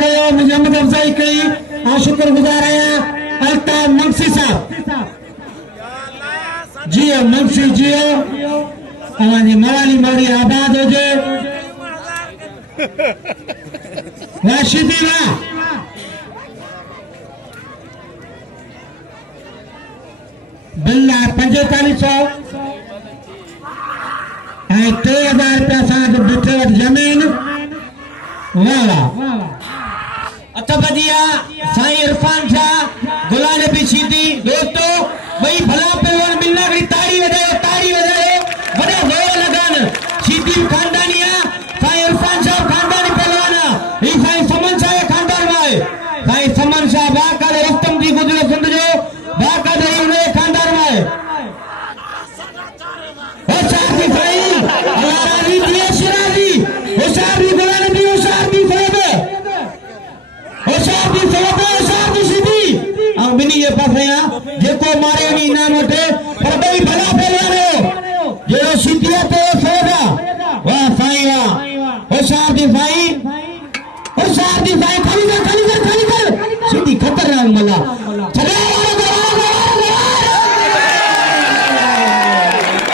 मुजम्मद अफजाई कई शुक्रगुजार आया अल्ताफ मंगसी साहब जियो मंगसी जियो हमारी मवाली मोड़ी आबाद हो जाए वाशिदी वाह बिल्ला 4500 3000 रुपया साथ बिठे जमीन वाह अतबदिया साईं इरफान शाह गुलाम नबी सीधी दोस्तों भाई भला पहलवान मिलना की ताड़ी बजाओ बड़ा जोर लगान सीधी खानदानिया साईं इरफान शाह खानदानी पहलवान ये साईं समन शाह खानदान में साईं समन शाह बाका दे उत्तम जी गुजरो समझो बाका दे इने खानदान में होशियार दी साईं अल्लाह दी दिए शिराजी होशियार दी गुलाम नबी होशियार दी बिनी ये पफया जेको मारे नी इनाम वठे पर भाई भला पहलवान हो जो सीधिया पे सोगा वाह साईं वाह होशियार दी साईं खाली कर सीधी खतरनाक मला